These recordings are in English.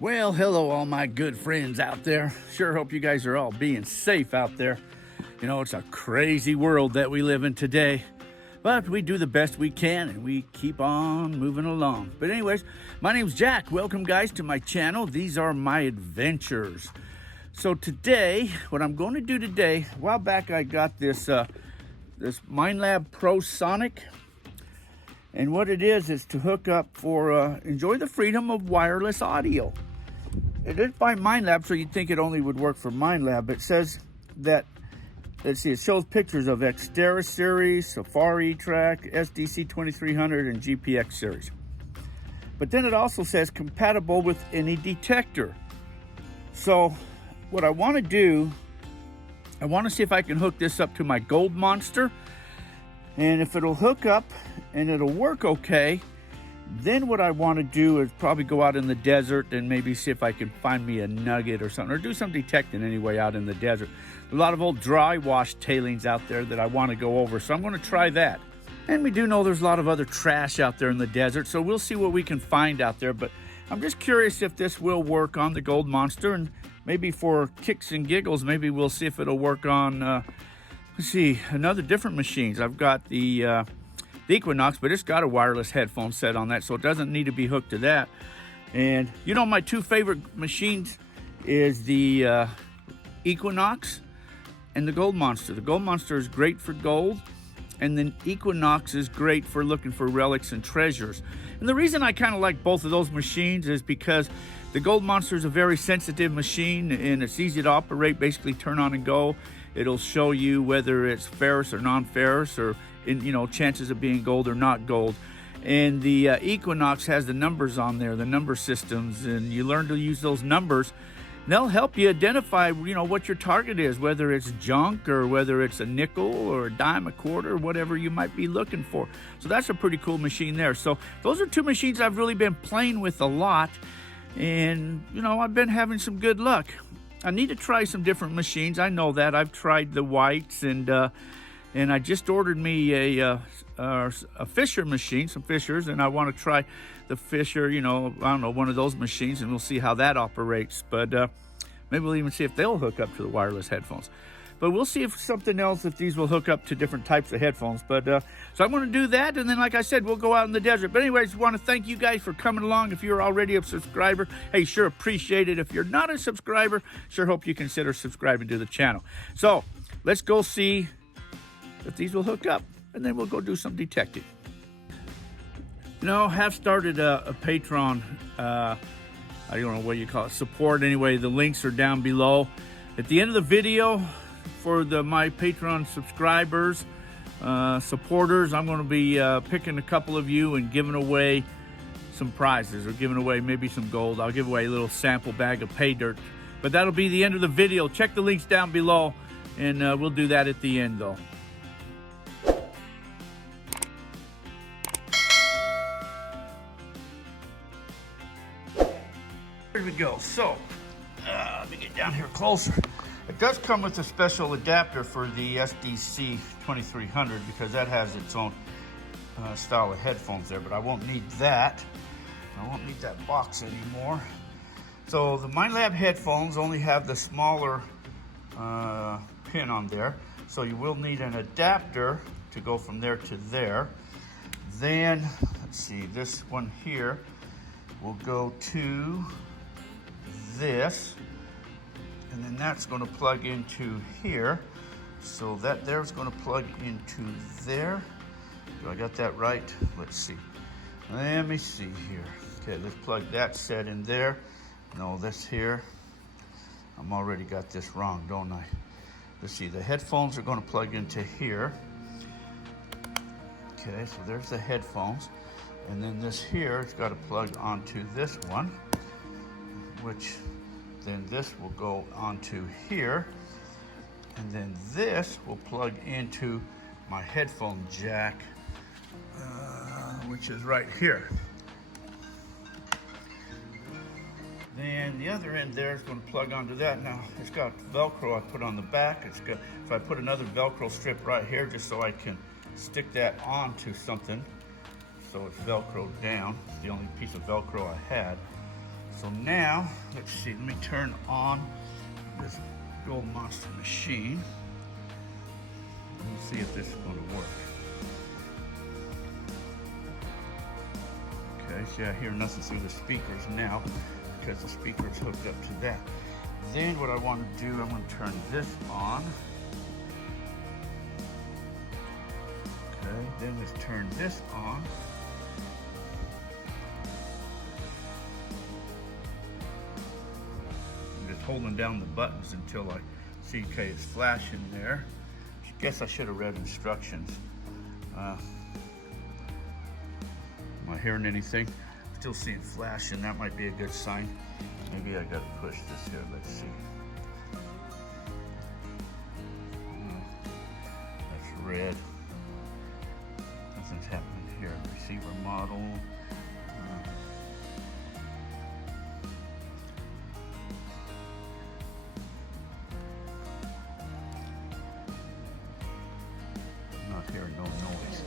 Well, hello, all my good friends out there. Sure hope you guys are all being safe out there. You know, it's a crazy world that we live in today, but we do the best we can and we keep on moving along. But anyways, my name's Jack. Welcome, guys, to my channel. These are my adventures. So today, what I'm going to do today, a while back I got this Minelab Pro-Sonic. And what it is to hook up for enjoy the freedom of wireless audio. It is by Minelab, so you'd think it only would work for Minelab. It says that, let's see, it shows pictures of Xterra series, Safari track, SDC 2300, and GPX series. But then it also says compatible with any detector. So what I want to do, I want to see if I can hook this up to my Gold Monster. And if it'll hook up and it'll work okay, then what I want to do is probably go out in the desert and maybe see if I can find me a nugget or something, or do some detecting anyway out in the desert. A lot of old dry wash tailings out there that I want to go over, so I'm going to try that. And we do know there's a lot of other trash out there in the desert, so we'll see what we can find out there. But I'm just curious if this will work on the Gold Monster, and maybe for kicks and giggles, maybe we'll see if it'll work on let's see, another different machines. I've got the Equinox, but it's got a wireless headphone set on that, so it doesn't need to be hooked to that. And you know, my two favorite machines is the Equinox and the Gold Monster. The Gold Monster is great for gold, and then Equinox is great for looking for relics and treasures. And the reason I kind of like both of those machines is because the Gold Monster is a very sensitive machine, and it's easy to operate, basically turn on and go. It'll show you whether it's ferrous or non-ferrous, or chances of being gold or not gold. And the Equinox has the numbers on there, the number systems, and you learn to use those numbers. They'll help you identify, what your target is, whether it's junk or whether it's a nickel or a dime, a quarter, whatever you might be looking for. So that's a pretty cool machine there. So those are two machines I've really been playing with a lot, and I've been having some good luck. I need to try some different machines. I know that. I've tried the whites, and I just ordered me a Fisher machine, some Fishers, and I want to try the Fisher, I don't know, one of those machines, and we'll see how that operates. But maybe we'll even see if they'll hook up to the wireless headphones. But we'll see if something else, if these will hook up to different types of headphones. But so I'm going to do that, and then, like I said, we'll go out in the desert. But anyways, want to thank you guys for coming along. If you're already a subscriber, hey, sure appreciate it. If you're not a subscriber, sure hope you consider subscribing to the channel. So let's go see if these will hook up, and then we'll go do some detecting. Have started a Patreon, I don't know what you call it, support anyway. The links are down below. At the end of the video, for my Patreon subscribers, supporters, I'm going to be picking a couple of you and giving away some prizes, or giving away maybe some gold. I'll give away a little sample bag of pay dirt, but that'll be the end of the video. Check the links down below, and we'll do that at the end though. Here we go. So let me get down here closer. It does come with a special adapter for the SDC 2300, because that has its own style of headphones there, but I won't need that. I won't need that box anymore. So the Minelab headphones only have the smaller pin on there, so you will need an adapter to go from there to there. Then, let's see, this one here will go to this, and then that's going to plug into here. So that there's going to plug into there. Do I got that right? Let's see. Let me see here. Okay, let's plug that set in there. No, this here. I'm already got this wrong, don't I? Let's see. The headphones are going to plug into here. Okay, so there's the headphones. And then this here, it's got to plug onto this one, which then this will go onto here, and then this will plug into my headphone jack, which is right here. Then the other end there is going to plug onto that. Now it's got Velcro I put on the back. It's got, if I put another Velcro strip right here, just so I can stick that onto something, so it's Velcroed down. It's the only piece of Velcro I had. So now, let's see, let me turn on this Gold Monster machine. Let me see if this is going to work. Okay, see, I hear nothing through the speakers now because the speaker is hooked up to that. Then what I want to do, I'm going to turn this on. Okay, then let's turn this on. I'm just holding down the buttons until I see, okay, it's flashing there. I guess I should have read instructions. Am I hearing anything? Still seeing flashing, that might be a good sign. Maybe I gotta push this here, let's see. That's red. Nothing's happening here. Receiver model. I'm not hearing no noise.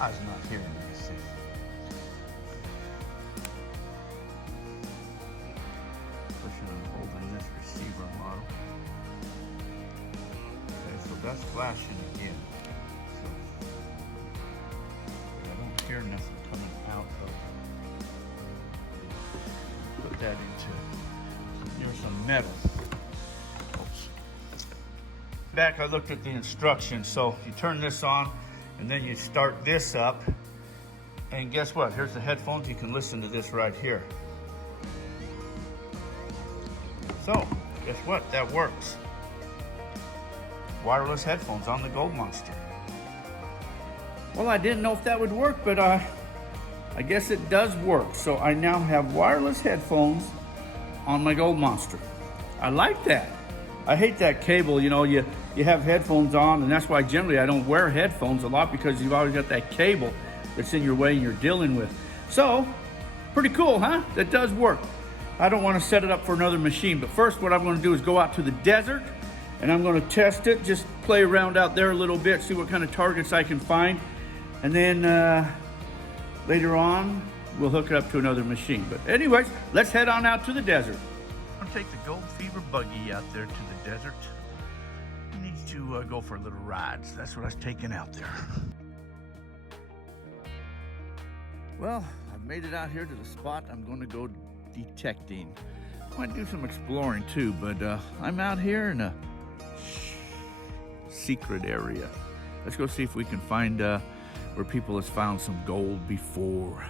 I was not hearing anything. Pushing and holding this receiver model. Okay, so that's flashing again. So I don't hear nothing coming out of it. Put that into near some metal. Oops. Back, I looked at the instructions. So you turn this on and then you start this up. And guess what? Here's the headphones. You can listen to this right here. So, guess what? That works. Wireless headphones on the Gold Monster. Well, I didn't know if that would work, but I guess it does work. So I now have wireless headphones on my Gold Monster. I like that. I hate that cable, you know, you have headphones on, and that's why generally I don't wear headphones a lot, because you've always got that cable that's in your way and you're dealing with. So, pretty cool, huh? That does work. I don't want to set it up for another machine, but first what I'm going to do is go out to the desert and I'm going to test it, just play around out there a little bit, see what kind of targets I can find, and then later on we'll hook it up to another machine. But anyways, let's head on out to the desert. I'm going to take the Gold Fever buggy out there to the desert. It needs to go for a little ride, so that's what I was taking out there. Well, I've made it out here to the spot I'm going to go detecting. Might do some exploring too, but I'm out here in a secret area. Let's go see if we can find where people has found some gold before.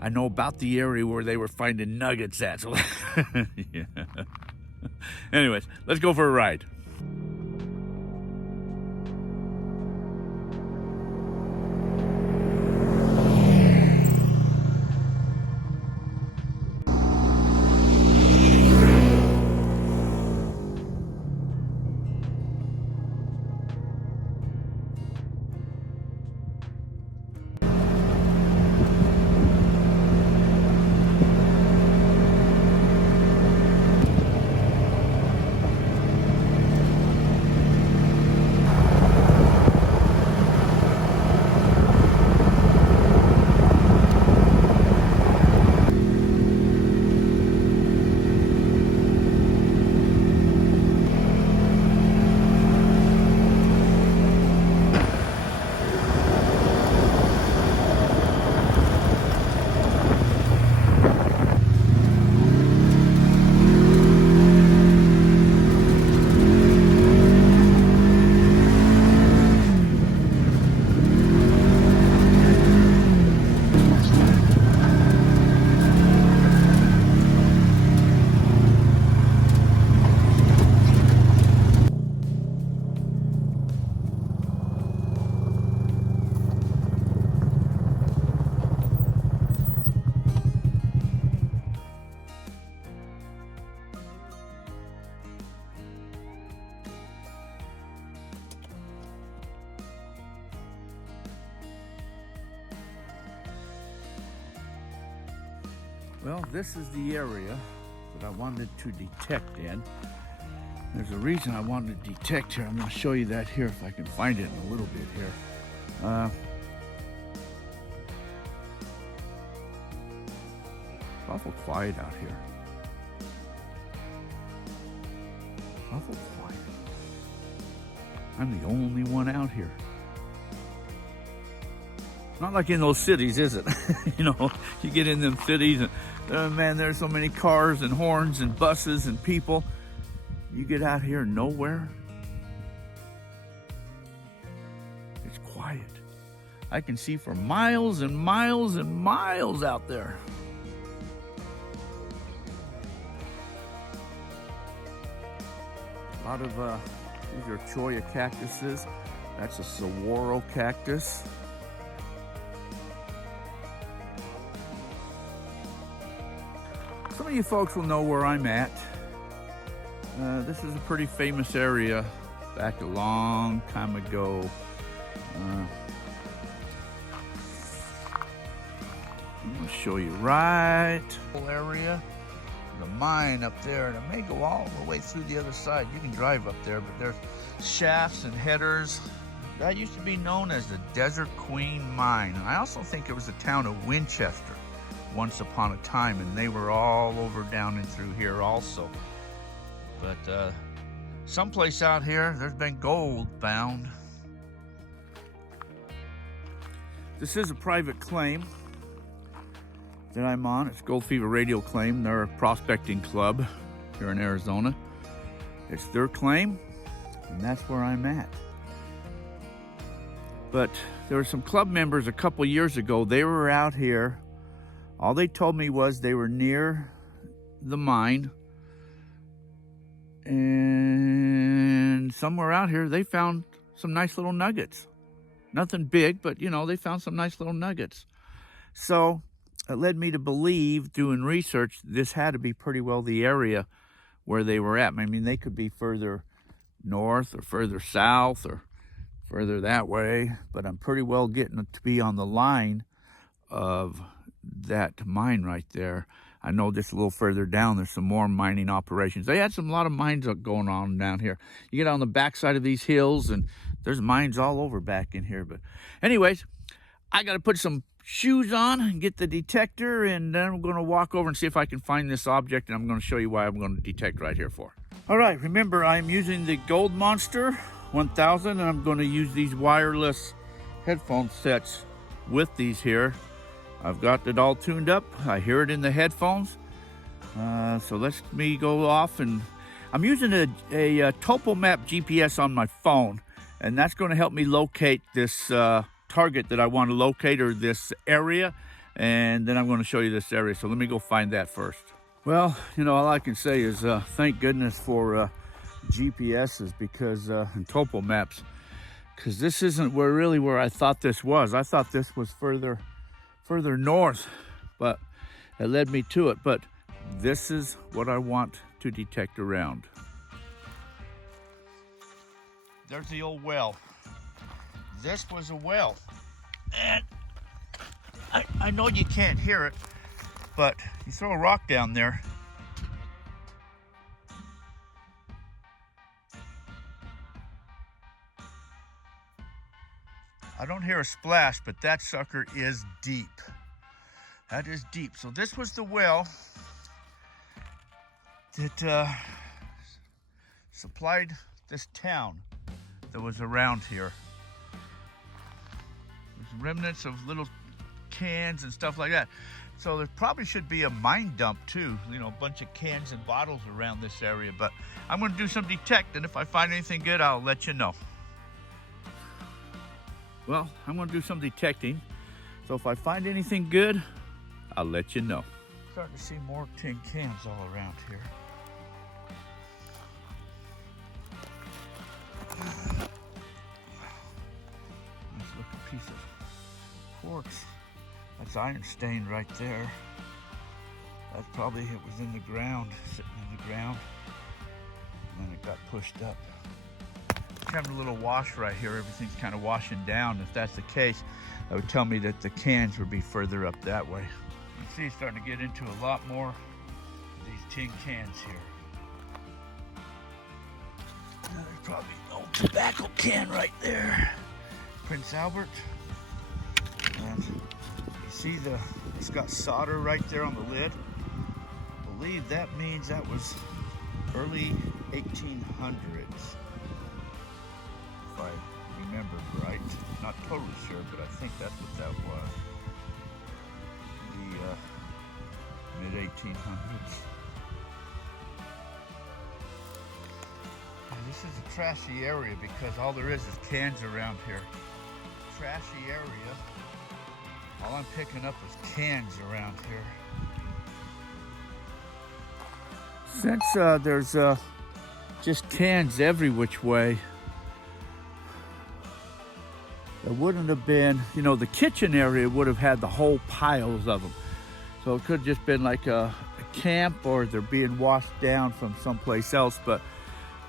I know about the area where they were finding nuggets at, so yeah. Anyways, let's go for a ride. Well, this is the area that I wanted to detect in. There's a reason I wanted to detect here. I'm going to show you that here if I can find it in a little bit here. awful quiet out here. Awful quiet. I'm the only one out here. Not like in those cities, is it? You know, you get in them cities and man, there's so many cars and horns and buses and people. You get out here nowhere. It's quiet. I can see for miles and miles and miles out there. A lot of these are cholla cactuses. That's a saguaro cactus. Some of you folks will know where I'm at. This is a pretty famous area back a long time ago. I'm going to show you right whole area. The mine up there, and it may go all the way through the other side. You can drive up there, but there's shafts and headers. That used to be known as the Desert Queen Mine. And I also think it was the town of Winchester once upon a time, and they were all over down and through here also. But someplace out here, there's been gold found. This is a private claim that I'm on. It's Gold Fever Radio Claim. They're a prospecting club here in Arizona. It's their claim, and that's where I'm at. But there were some club members a couple years ago. They were out here. All they told me was they were near the mine, and somewhere out here they found some nice little nuggets. Nothing big, but you know, they found some nice little nuggets. So it led me to believe, doing research, this had to be pretty well the area where they were at. I mean, they could be further north or further south or further that way, but I'm pretty well getting to be on the line of that mine right there. I know just a little further down, there's some more mining operations. They had a lot of mines going on down here. You get on the backside of these hills, and there's mines all over back in here. But anyways, I got to put some shoes on and get the detector, and then I'm going to walk over and see if I can find this object, and I'm going to show you why I'm going to detect right here for. All right, remember, I'm using the Gold Monster 1000, and I'm going to use these wireless headphone sets with these here. I've got it all tuned up. I hear it in the headphones. So let me go off, and I'm using a topo map GPS on my phone, and that's going to help me locate this target that I want to locate, or this area, and then I'm going to show you this area. So let me go find that first. Well, you know, all I can say is thank goodness for GPSs because and topo maps, because this isn't where I thought this was. I thought this was further north, but it led me to it. But this is what I want to detect around. There's the old well. This was a well, and I know you can't hear it, but you throw a rock down there, I don't hear a splash, but that sucker is deep. That is deep. So this was the well that supplied this town that was around here. There's remnants of little cans and stuff like that. So there probably should be a mine dump too, you know, a bunch of cans and bottles around this area. But I'm going to do some detecting. If I find anything good, I'll let you know. Well, I'm going to do some detecting. So if I find anything good, I'll let you know. Starting to see more tin cans all around here. Nice looking piece of quartz. That's iron stained right there. That's probably, it was in the ground, sitting in the ground. And then it got pushed up. Having a little wash right here. Everything's kind of washing down. If that's the case, that would tell me that the cans would be further up that way. You can see it's starting to get into a lot more of these tin cans here. Now, there's probably an old tobacco can right there. Prince Albert. And you see it's got solder right there on the lid. believe that means that was early 1800s, if I remember right. Not totally sure, but I think that's what that was. The mid-1800s. This is a trashy area because all there is cans around here. Trashy area. All I'm picking up is cans around here. Since there's just cans every which way, there wouldn't have been, you know, the kitchen area would have had the whole piles of them. So it could have just been like a camp, or they're being washed down from someplace else. But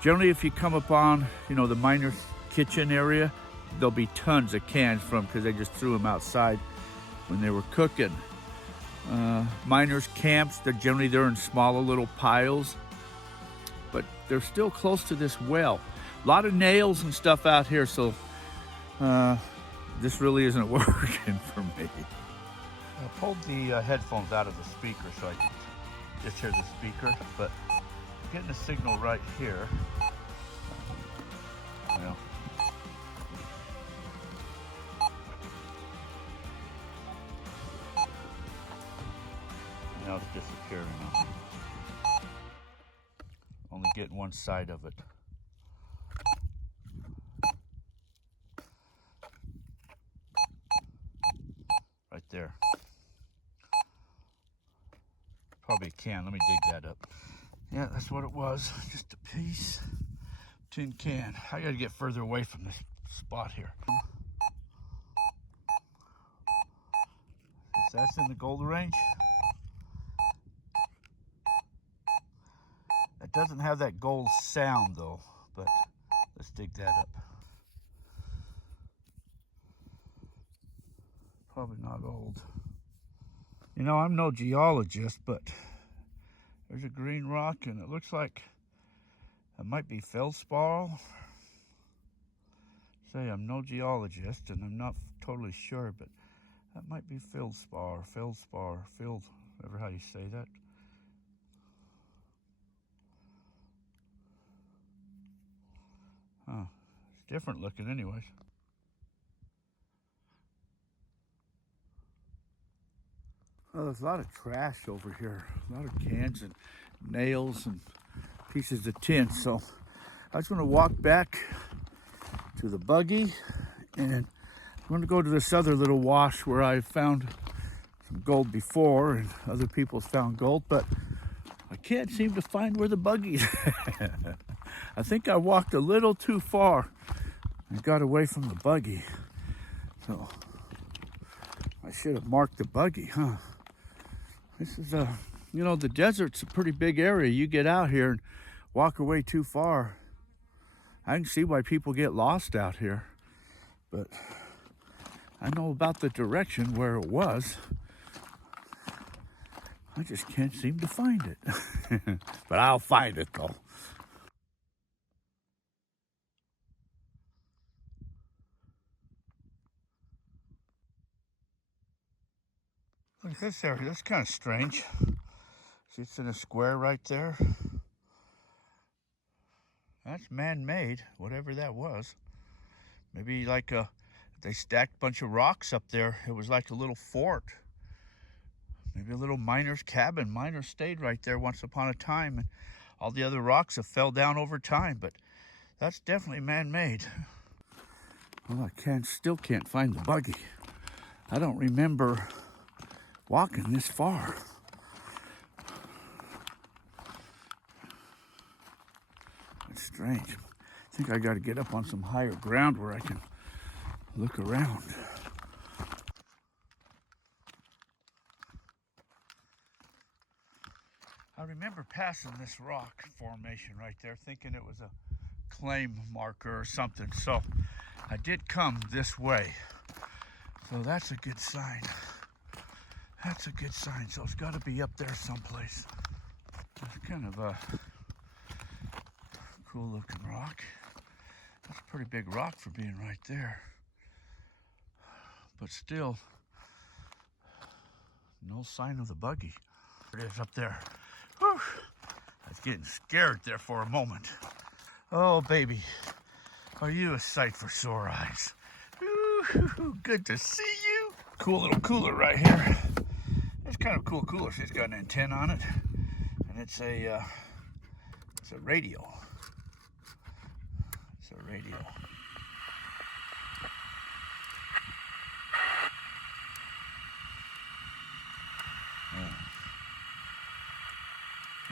generally, if you come upon, you know, the miners' kitchen area, there'll be tons of cans from, because they just threw them outside when they were cooking. Miners' camps, they're in smaller little piles, but they're still close to this well. A lot of nails and stuff out here, so this really isn't working for me. I pulled the headphones out of the speaker so I could just hear the speaker, but I'm getting a signal right here. You know. Now it's disappearing now. Only getting one side of it. Right there. Probably a can. Let me dig that up. Yeah, that's what it was. Just a piece. Tin can. I gotta get further away from this spot here. That's in the gold range. It doesn't have that gold sound though, but let's dig that up. Probably not old. You know, I'm no geologist, but there's a green rock and it looks like it might be feldspar. Say I'm no geologist and I'm not totally sure, but that might be feldspar, whatever how you say that. Huh, it's different looking anyways. Well, there's a lot of trash over here, a lot of cans and nails and pieces of tin. So I was gonna walk back to the buggy and I'm gonna go to this other little wash where I found some gold before and other people found gold, but I can't seem to find where the buggy's at. I think I walked a little too far and got away from the buggy. So I should have marked the buggy, huh? This is you know, the desert's a pretty big area. You get out here and walk away too far. I can see why people get lost out here, but I know about the direction where it was. I just can't seem to find it. But I'll find it though. Look at this area, that's kind of strange. See, it's in a square right there. That's man-made, whatever that was. Maybe like they stacked a bunch of rocks up there. It was like a little fort. Maybe a little miner's cabin. Miners stayed right there once upon a time, and all the other rocks have fell down over time, but that's definitely man-made. Well, I still can't find the buggy. I don't remember walking this far. It's strange. I think I got to get up on some higher ground where I can look around. I remember passing this rock formation right there, thinking it was a claim marker or something. So I did come this way. So that's a good sign. That's a good sign. So it's got to be up there someplace. It's kind of a cool looking rock. That's a pretty big rock for being right there. But still, no sign of the buggy. It is up there. Whew. I was getting scared there for a moment. Oh, baby, are you a sight for sore eyes? Ooh, good to see you. Cool little cooler right here. It's kind of a cool cooler. It's got an antenna on it, and it's a radio. It's a radio.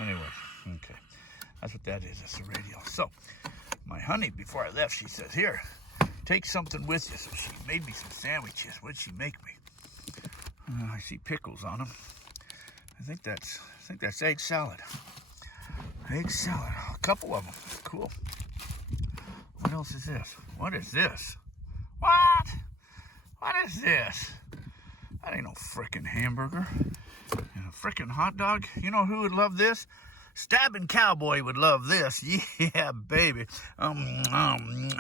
Anyways, okay, that's what that is. That's a radio. So, my honey, before I left, she says, "Here, take something with you." So she made me some sandwiches. What'd she make me? I see pickles on them. I think that's egg salad. Egg salad. A couple of them. Cool. What else is this? What is this? What? What is this? That ain't no frickin' hamburger. And a frickin' hot dog. You know who would love this? Stabbing Cowboy would love this. Yeah, baby. Ain't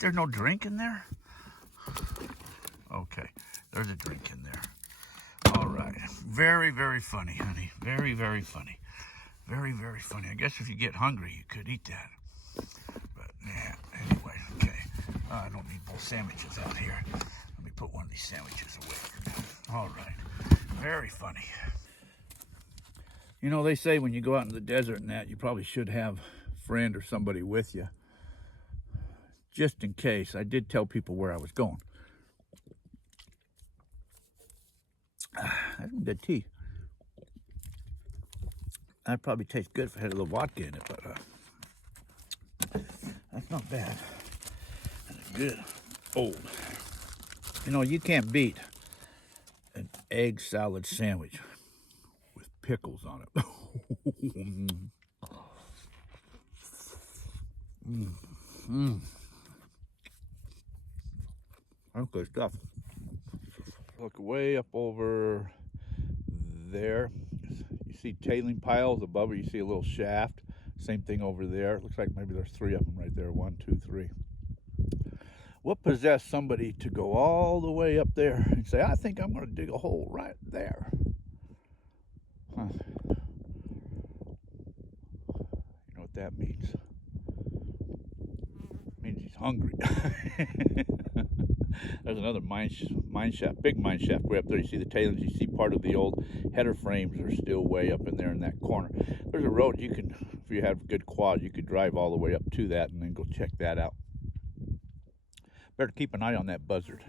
there no drink in there? Okay, there's a drink in there. All right. Very, very funny, honey. Very, very funny. Very, very funny. I guess if you get hungry, you could eat that. But, yeah, anyway, okay. I don't need both sandwiches out here. Let me put one of these sandwiches away for now. All right. Very funny. You know, they say when you go out in the desert and that, you probably should have a friend or somebody with you. Just in case. I did tell people where I was going. That's some good tea. That probably tastes good if it had a little vodka in it, but that's not bad. That's good. Old. You know, you can't beat an egg salad sandwich with pickles on it. That's good stuff. Look way up over there. You see tailing piles above it. You see a little shaft. Same thing over there. It looks like maybe there's three of them right there. 1, 2, 3. What possessed somebody to go all the way up there and say, I think I'm going to dig a hole right there? Huh. You know what that means? It means he's hungry. There's another mine shaft, big mine shaft way up there. You see the tailings, you see part of the old header frames are still way up in there in that corner. There's a road you can, if you have a good quad, you could drive all the way up to that and then go check that out. Better keep an eye on that buzzard.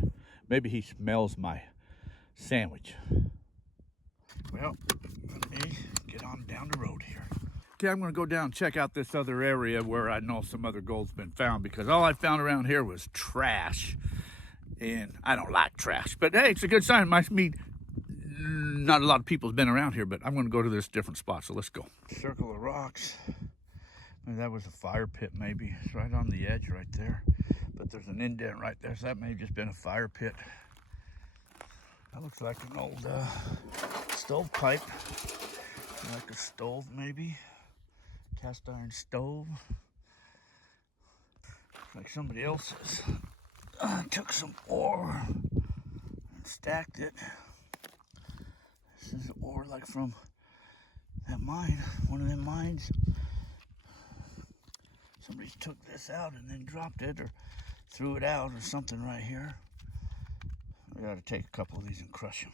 Maybe he smells my sandwich. Well, let me get on down the road here. Okay, I'm going to go down and check out this other area where I know some other gold's been found, because all I found around here was trash. And I don't like trash, but hey, it's a good sign. It might mean not a lot of people's been around here, but I'm going to go to this different spot, so let's go. Circle of rocks. Maybe that was a fire pit, maybe. It's right on the edge right there. But there's an indent right there, so that may have just been a fire pit. That looks like an old stove pipe. Like a stove, maybe. Cast iron stove. Looks like somebody else's. Took some ore and stacked it. This is ore like from that mine, one of them mines. Somebody took this out and then dropped it or threw it out or something right here. We got to take a couple of these and crush them.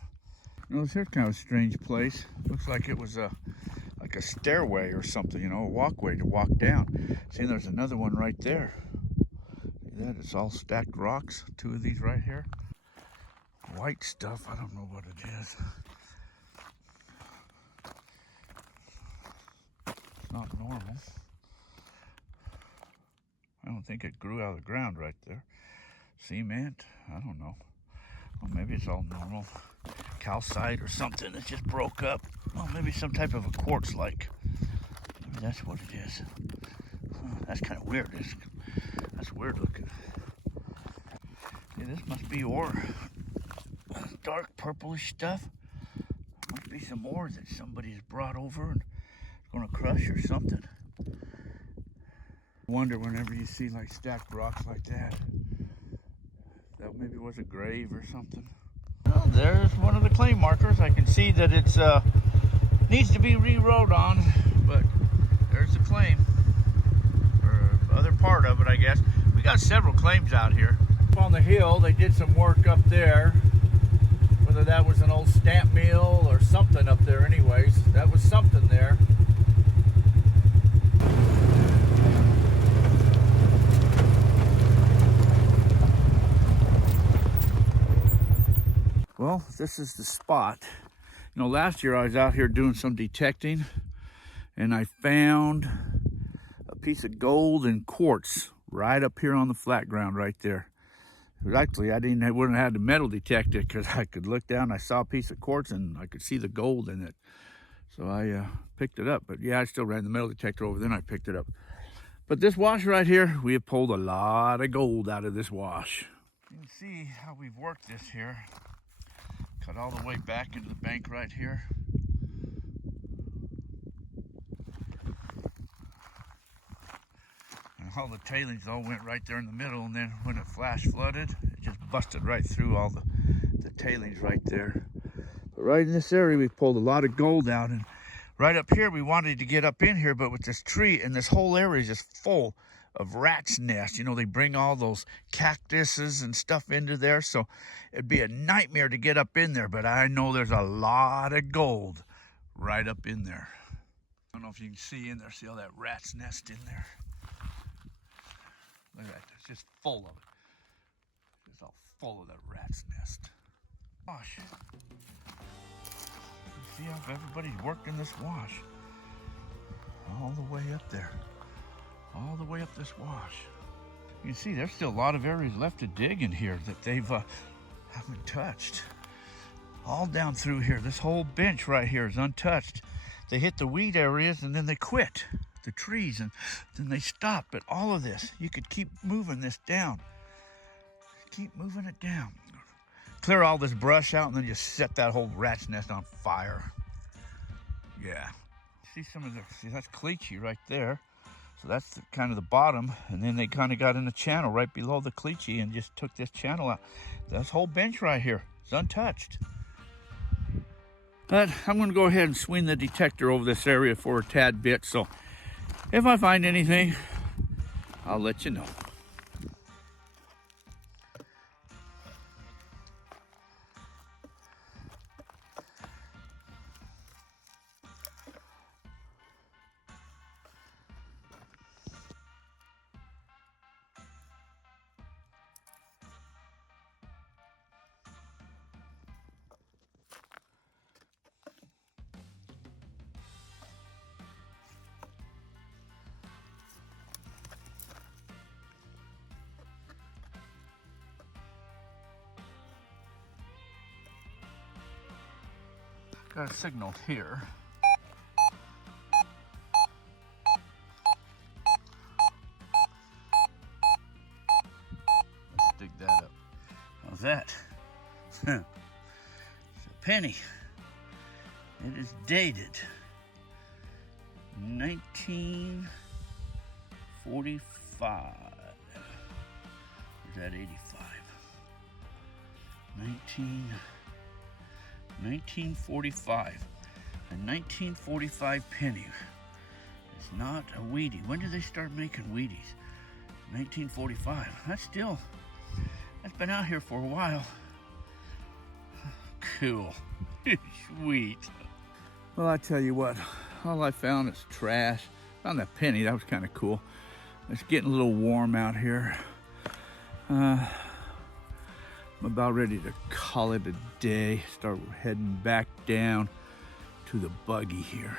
You know, this here's kind of a strange place. Looks like it was like a stairway or something, you know, a walkway to walk down. See, there's another one right there. That it's all stacked rocks. 2 of these right here. White stuff. I don't know what it is. It's not normal. I don't think it grew out of the ground right there. Cement. I don't know. Well, maybe it's all normal. Calcite or something that just broke up. Well, maybe some type of a quartz like. Maybe that's what it is. That's kind of weird. That's weird looking. Yeah, this must be ore. Dark purplish stuff. Must be some ore that somebody's brought over and is going to crush or something. Wonder whenever you see like stacked rocks like that, that maybe was a grave or something. Well, there's one of the clay markers. I can see that it's Needs to be re-rode on, but there's the claim, or other part of it, I guess. We got several claims out here. Up on the hill, they did some work up there. Whether that was an old stamp mill or something up there anyways. That was something there. Well, this is the spot. You know, last year I was out here doing some detecting and I found a piece of gold and quartz right up here on the flat ground right there. Actually, I wouldn't have had the metal detector because I could look down, I saw a piece of quartz and I could see the gold in it. So I picked it up. But yeah, I still ran the metal detector over, then I picked it up. But this wash right here, we have pulled a lot of gold out of this wash. You can see how we've worked this here. Cut all the way back into the bank right here. And all the tailings all went right there in the middle, and then when it flash flooded, it just busted right through all the tailings right there. But right in this area, we pulled a lot of gold out, and right up here, we wanted to get up in here, but with this tree, and this whole area is just full of rats' nests. You know, they bring all those cactuses and stuff into there, so it'd be a nightmare to get up in there, but I know there's a lot of gold right up in there. I don't know if you can see in there, see all that rat's nest in there? Look at that, it's just full of it. It's all full of that rat's nest. Gosh. See how everybody's worked in this wash. All the way up there. All the way up this wash. You can see there's still a lot of areas left to dig in here that they've haven't touched. All down through here, this whole bench right here is untouched. They hit the weed areas and then they quit, the trees, and then they stop. But all of this, you could keep moving this down. Keep moving it down. Clear all this brush out and then just set that whole rat's nest on fire. Yeah. See some of the, see that's caliche right there. So that's kind of the bottom, and then they kind of got in a channel right below the caliche and just took this channel out. This whole bench right here is untouched. But I'm going to go ahead and swing the detector over this area for a tad bit, so if I find anything, I'll let you know. Got a signal here. Let's dig that up. How's that? It's a penny. It is dated 1945. Is that 85? 1945. A 1945 penny. It's not a weedy. When did they start making Wheaties? 1945. That's been out here for a while. Cool. Sweet. Well, I tell you what, all I found is trash. Found that penny, that was kind of cool. It's getting a little warm out here. I'm about ready to call it a day. Start heading back down to the buggy here.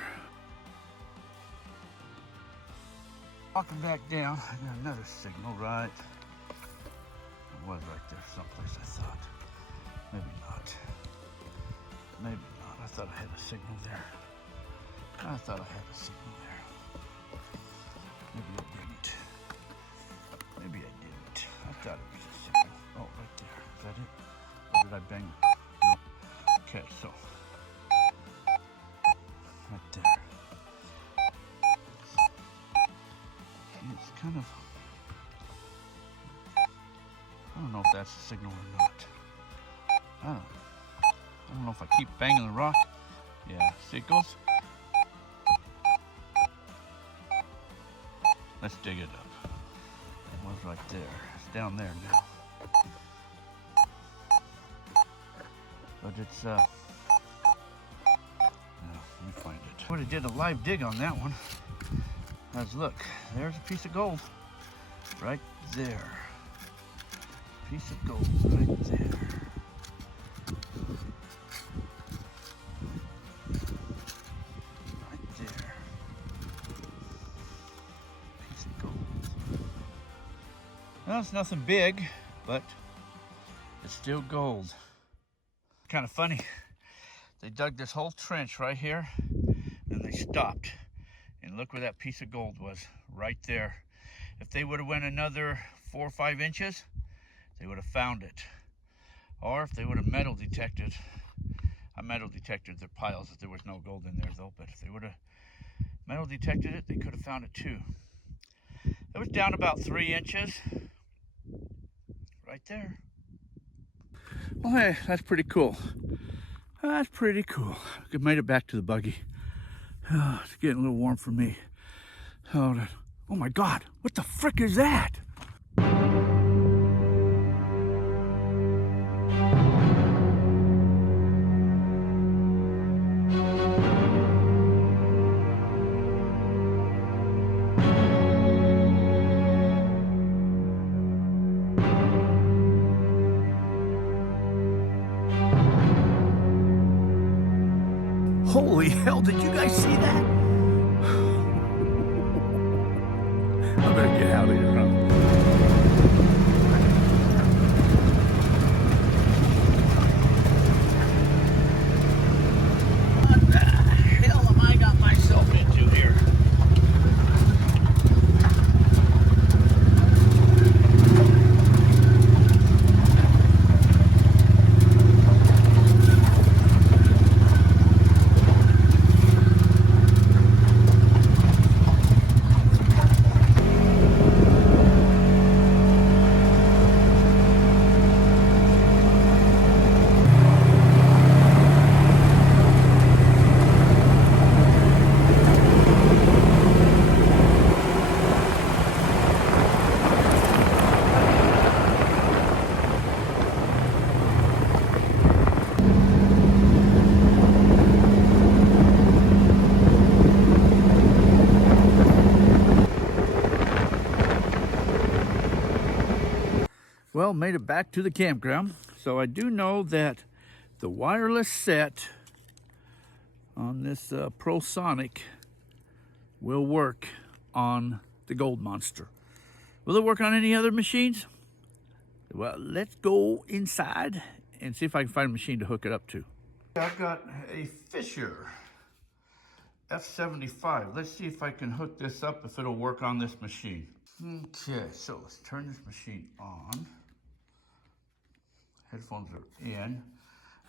Walking back down, I got another signal right. It was right there someplace, I thought. Maybe not. Maybe not. I thought I had a signal there. I thought I had a signal there. Maybe I didn't. Maybe I didn't. I thought it was a signal. Oh, right there. Is that it? Or did I bang it? No. Okay, so. Right there. It's kind of. I don't know if that's a signal or not. I don't know if I keep banging the rock. Yeah, see it goes Let's dig it up. It was right there. It's down there now. But it's, no, let me find it. Would have did a live dig on that one. Let's look, there's a piece of gold. Right there. Piece of gold right there. Right there. Piece of gold. Well, it's nothing big, but it's still gold. Kind of funny. They dug this whole trench right here, and they stopped. And look where that piece of gold was, right there. If they would have went another 4 or 5 inches, they would have found it. Or if they would have metal detected, I metal detected their piles if there was no gold in there though, but if they would have metal detected it, they could have found it too. It was down about 3 inches, right there. Well, hey, that's pretty cool. That's pretty cool. I made it back to the buggy. Oh, it's getting a little warm for me. Oh my God, what the frick is that? Holy hell, did you guys see that? I better get out of here, huh? What the hell have I got myself into here? Well, made it back to the campground. So I do know that the wireless set on this Pro-Sonic will work on the Gold Monster. Will it work on any other machines? Well, let's go inside and see if I can find a machine to hook it up to. I've got a Fisher F75. Let's see if I can hook this up, if it'll work on this machine. Okay, so let's turn this machine on. Headphones are in.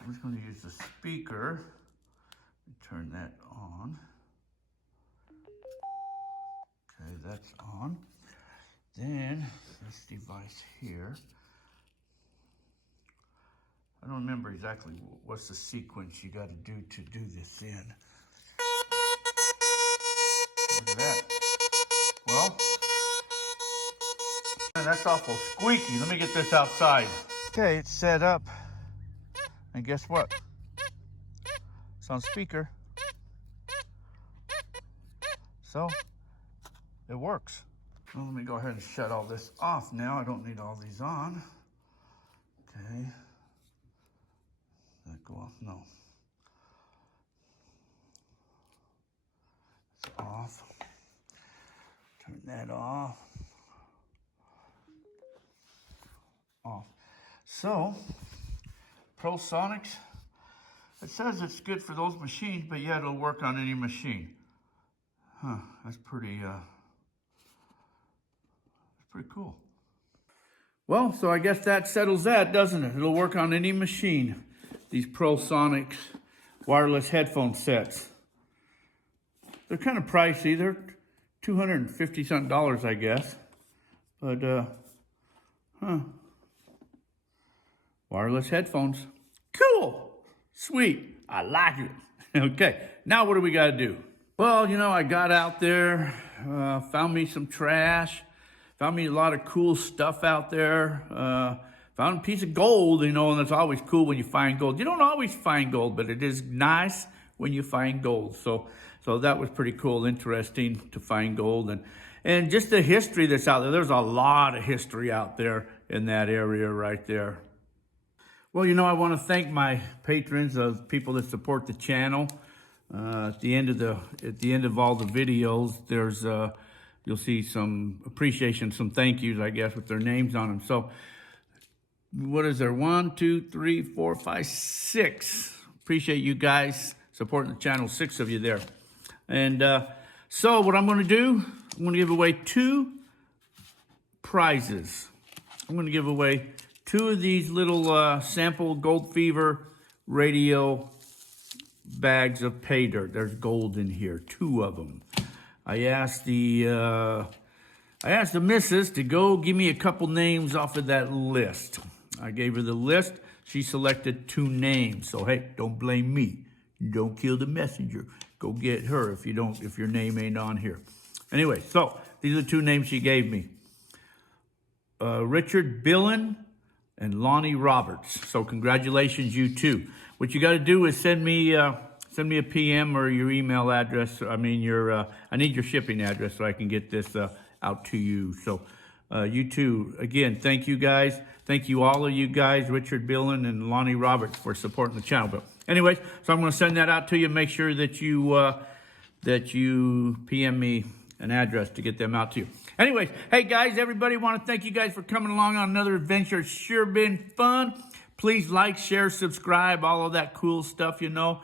I'm just going to use the speaker. Turn that on. Okay, that's on. Then this device here. I don't remember exactly what's the sequence you got to do this in. Look at that. Well, that's awful squeaky. Let me get this outside. Okay, it's set up. And guess what? It's on speaker. So, it works. Well, let me go ahead and shut all this off now. I don't need all these on. Okay. Did that go off? No. It's off. Turn that off. Off. So, Pro-Sonics, it says it's good for those machines, but yeah, it'll work on any machine. Huh, that's pretty cool. Well, so I guess that settles that, doesn't it? It'll work on any machine. These Pro-Sonics wireless headphone sets. They're kind of pricey. They're $250-something, I guess. But, wireless headphones. Cool. Sweet. I like it. Okay, now what do we got to do? Well, you know, I got out there, found me some trash, found me a lot of cool stuff out there. Found a piece of gold, you know, and it's always cool when you find gold. You don't always find gold, but it is nice when you find gold. So that was pretty cool, interesting to find gold. And just the history that's out there. There's a lot of history out there in that area right there. Well, you know, I want to thank my patrons, people that support the channel. At the end of all the videos, there's you'll see some appreciation, some thank yous, I guess, with their names on them. So what is there? 1, 2, 3, 4, 5, 6. Appreciate you guys supporting the channel. 6 of you there. And so what I'm going to do, I'm going to give away 2 prizes. I'm going to give away 2 of these little sample Gold Fever radio bags of pay dirt. There's gold in here, 2 of them. I asked the missus to go give me a couple names off of that list. I gave her the list. She selected 2 names. So hey, don't blame me. Don't kill the messenger. Go get her if your name ain't on here. Anyway, so these are the 2 names she gave me. Richard Billen and Lonnie Roberts. So congratulations, you 2. What you got to do is send me a PM or your email address. I need your shipping address so I can get this out to you. So you 2, again, thank you guys. Thank you, all of you guys, Richard Billen and Lonnie Roberts, for supporting the channel. But anyways, so I'm going to send that out to you. Make sure that you PM me an address to get them out to you. Anyways, hey guys, everybody, want to thank you guys for coming along on another adventure. It's sure been fun. Please like, share, subscribe, all of that cool stuff, you know.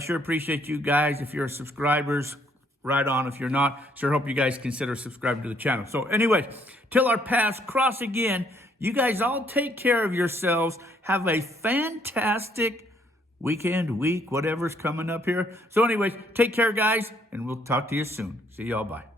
Sure appreciate you guys. If you're subscribers, right on. If you're not, sure hope you guys consider subscribing to the channel. So anyways, till our paths cross again, you guys all take care of yourselves. Have a fantastic weekend, week, whatever's coming up here. So anyways, take care, guys, and we'll talk to you soon. See y'all. Bye.